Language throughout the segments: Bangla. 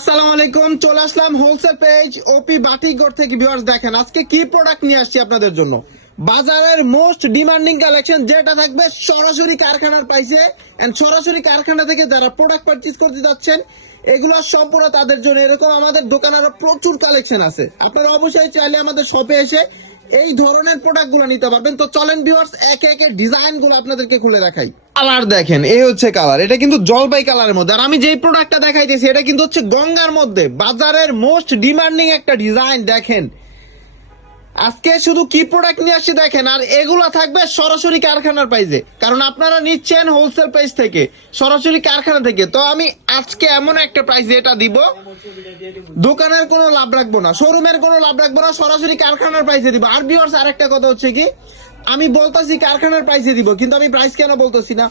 আসসালামু আলাইকুম, চলে আসলাম হোলসেল পেজ ওপি বাটিকগড় থেকে। ভিউয়ার্স দেখেন আজকে কি প্রোডাক্ট নিয়ে আসছি আপনাদের জন্য। বাজারের মোস্ট ডিমান্ডিং কালেকশন যেটা থাকবে সরাসরি কারখানার প্রাইসে এন্ড সরাসরি কারখানা থেকে যারা প্রোডাক্ট পারচেজ করতে যাচ্ছেন এগুলো সম্পূর্ণ তাদের জন্য। এরকম আমাদের দোকানে আরো প্রচুর কালেকশন আছে, আপনারা অবশ্যই চাইলে আমাদের শপে এসে এই ধরনের প্রোডাক্ট গুলো নিতে পারবেন। তো চলেন ভিউয়ার্স একে একে ডিজাইন গুলো আপনাদেরকে খুলে দেখাই। কালার দেখেন, এই হচ্ছে কালার, এটা কিন্তু জলপাই কালারের মধ্যে। আর আমি যেই প্রোডাক্টটা দেখাইতেছি এটা কিন্তু হচ্ছে গঙ্গার মধ্যে বাজারের মোস্ট ডিমান্ডিং একটা ডিজাইন। দেখেন আজকে শুধু কি প্রোডাক্ট নিয়ে আসছি দেখেন, আর এগুলো থাকবে সরাসরি কারখানার প্রাইসে, কারণ আপনারা নিচ্ছেন হোলসেল প্রাইস থেকে, সরাসরি কারখানা থেকে। তো আমি আজকে এমন একটা প্রাইসে এটা দিব, দোকানের কোনো লাভ রাখবো না, শোরুমের কোনো লাভ রাখবো না, সরাসরি কারখানার প্রাইসে দিব। আর ভিউয়ার্স আরেকটা কথা হচ্ছে কি, আমি বলতেছি কারখানার প্রাইসে দিব, কিন্তু আমি প্রাইস কেন বলতেছি না,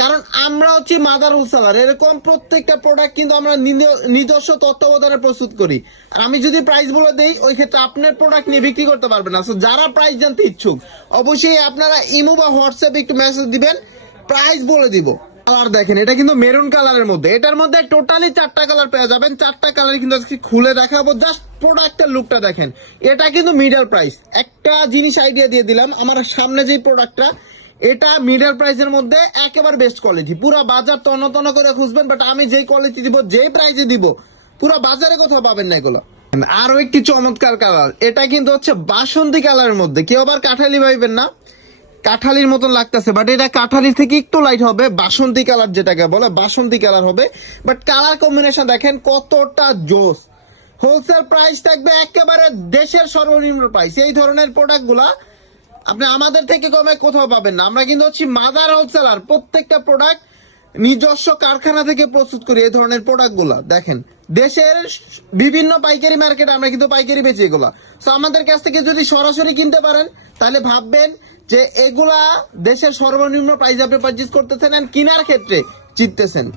কারণ আমরা হচ্ছে মাদার হোলসেলার। এরকম প্রত্যেকটা প্রোডাক্ট কিন্তু আমরা নিজস্ব তত্ত্বাবধানে প্রস্তুত করি। আর আমি যদি প্রাইস বলে দেই ওই ক্ষেত্রে আপনার প্রোডাক্ট নিয়ে বিক্রি করতে পারবেন না। যারা প্রাইস জানতে ইচ্ছুক অবশ্যই আপনারা ইমো বা হোয়াটসঅ্যাপে একটু মেসেজ দিবেন, প্রাইস বলে দিব। কালার দেখেন, এটা কিন্তু মেরুন কালারের মধ্যে, এটার মধ্যে টোটালি 4টা কালার পেয়ে যাবেন। 4টা কালার কিন্তু আজকে খুলে দেখাবো, জাস্ট প্রোডাক্টের লুকটা দেখেন। এটা কিন্তু মিডল প্রাইস। একটা জিনিস আইডিয়া দিয়ে দিলাম, আমার সামনে যে প্রোডাক্টটা এটা মিডল প্রাইসের মধ্যে একেবারে বেস্ট কোয়ালিটি। পুরো বাজার তন্ন তন্ন করে খুঁজবেন, বাট আমি যেই কোয়ালিটি দিব যেই প্রাইসে দিব পুরো বাজারে কোথাও পাবেন না এগুলো। আরো একটি চমৎকার কালার, এটা কিন্তু হচ্ছে বাসন্তী কালারের মধ্যে। কেউ আবার কাঠালি ভাইবেন না, কাঠালির মতন লাগতেছে, বাট এটা কাঠালির থেকে একটু লাইট হবে, বাসন্তী কালার যেটাকে বলে বাসন্তী কালার হবে। বাট কালার কম্বিনেশন দেখেন কতটা জোস। হোলসেল প্রাইস থাকবে একেবারে দেশের সর্বনিম্ন প্রাইস। এই ধরনের প্রোডাক্ট গুলা আপনি আমাদের থেকে কমে কোথাও পাবেন না। আমরা কিন্তু হচ্ছি মাদার হোলসেলার, প্রত্যেকটা প্রোডাক্ট নিজস্ব কারখানা থেকে প্রস্তুত করি। এই ধরনের প্রোডাক্ট গুলা দেখেন দেশের বিভিন্ন পাইকারি মার্কেটে আমরা কিন্তু পাইকারি বেচি এগুলা। তো আমাদের কাছ থেকে যদি সরাসরি কিনতে পারেন তাহলে ভাববেন যে এগুলা দেশের সর্বনিম্ন প্রাইস আপনি পারচেজ করতেছেন এন্ড কেনার ক্ষেত্রে জিততেছেন।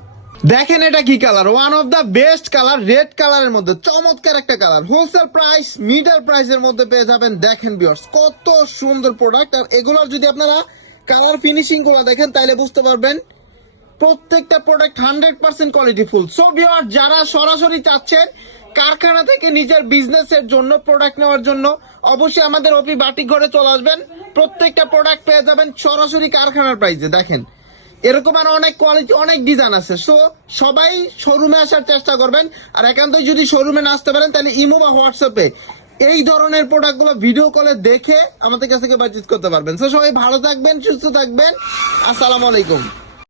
দেখেন এটা কি colour, one of the best colour, red কালারের মধ্যে চমৎকার একটা কালার। হোলসেল প্রাইস মিডল প্রাইসের মধ্যে পেয়ে যাবেন। দেখেন ভিউয়ার্স কত সুন্দর প্রোডাক্ট। আর এগুলোর যদি আপনারা কালার ফিনিশিং গুলো দেখেন তাহলে বুঝতে পারবেন প্রত্যেকটা product 100% quality full. So viewers যারা সরাসরি চাচ্ছেন কারখানা থেকে নিজের বিজনেসের জন্য প্রোডাক্ট নেওয়ার জন্য অবশ্যই আমাদের ওপি বাটিকঘরে চলে আসবেন। প্রত্যেকটা প্রোডাক্ট পেয়ে যাবেন সরাসরি কারখানার প্রাইসে। দেখেন এরকম আর অনেক কোয়ালিটি অনেক ডিজাইন আছে। সো সবাই শোরুমে আসার চেষ্টা করবেন। আর একান্তই যদি শোরুমে না আসতে পারেন তাহলে ইমো বা হোয়াটসঅ্যাপে এই ধরনের প্রোডাক্টগুলো ভিডিও কলে দেখে আমাদের কাছ থেকে পারচেজ করতে পারবেন। সো সবাই ভালো থাকবেন, সুস্থ থাকবেন, আসসালামু আলাইকুম।